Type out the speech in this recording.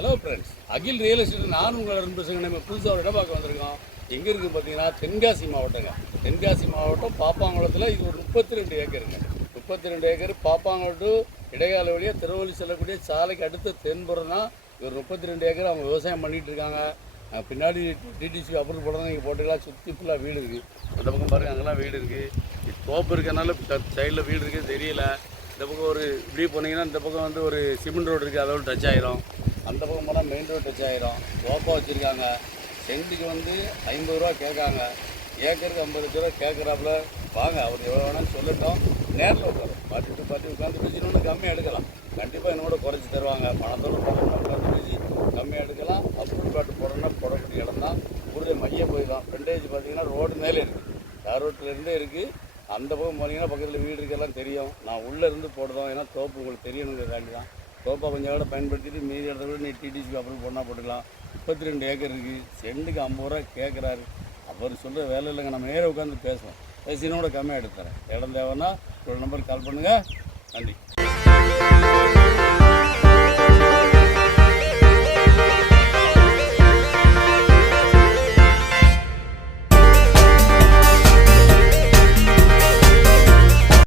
Hello friends, அகில் real estate நான் உங்களை ரெண்டு பசங்க நம்ம புதுசாக ஒரு இடம் பார்க்க வந்திருக்கோம். எங்கே இருக்குது பார்த்தீங்கன்னா தென்காசி மாவட்டங்க. தென்காசி மாவட்டம் பாப்பாங்குளத்தில் இது ஒரு 32 ஏக்கருங்க. 32 ஏக்கர் பாப்பாங்குளம் இடைக்கால வழியாக திருவள்ளி செல்லக்கூடிய சாலைக்கு அடுத்த தென்புறம் தான் ஒரு 32 ஏக்கர் அவங்க விவசாயம் பண்ணிகிட்டு இருக்காங்க. பின்னாடி டிடிசி அப்ரூவல் போடுறதா நீங்கள் போட்டுக்கலாம். சுற்றி ஃபுல்லாக வீடு இருக்குது. அந்த பக்கம் பாருங்கள், அங்கெல்லாம் வீடு இருக்குது. தோப்பு இருக்கிறனால சைடில் வீடு இருக்குது தெரியல. இந்த பக்கம் ஒரு இப்படி போனீங்கன்னா இந்த பக்கம் வந்து ஒரு சிமெண்ட் ரோடு இருக்குது, அதோட டச் ஆயிரும். அந்த பக்கம் போனால் மெயின் ரோடு டச் ஆயிரும். தோப்பாக வச்சுருக்காங்க. சென்ட்டுக்கு வந்து 50 ரூபா கேட்காங்க. ஏக்கருக்கு 50 லட்ச ரூபா கேட்குறாப்புல. வாங்க, அவர் எவ்வளோ வேணாலும் சொல்லட்டும். நேரில் உட்காரும் பார்த்து உட்காந்து பேசினோன்னு கம்மியாக எடுக்கலாம். கண்டிப்பாக என்னோட குறைச்சி தருவாங்க. பணத்தோடு போடணும்னா உட்காந்து பேசி கம்மியாக எடுக்கலாம். அப்ரூவல் காட்டு போடணும்னா போடக்கூடிய இடம் தான். ஊரில் மைய போயிடலாம். ஃப்ரண்டேஜ் பார்த்தீங்கன்னா ரோடு மேலே இருக்குது, தார் ரோட்டிலேருந்தே இருக்குது. அந்த பக்கம் போனீங்கன்னா பக்கத்தில் வீடு இருக்கெல்லாம் தெரியும். நான் உள்ளே இருந்து போடுறோம், ஏன்னா தோப்பு உங்களுக்கு தெரியணுங்கிறதாண்டி தான். தோப்பை கொஞ்சம் கூட பயன்படுத்திட்டு மீதி இடத்த விட நீ டிடிசி அப்ரூவல் போனால் போட்டுக்கலாம். 32 ஏக்கர் இருக்குது. சென்ட்டுக்கு 50 ரூபா கேட்குறாரு. அவர் சொல்கிற வேலை இல்லைங்க. நம்ம நேராக உட்காந்து பேசுவோம். பேசினோட கம்மியாக எடுத்துறேன். இடம் தேவைன்னா ஒரு நம்பருக்கு கால் பண்ணுங்கள். நன்றி.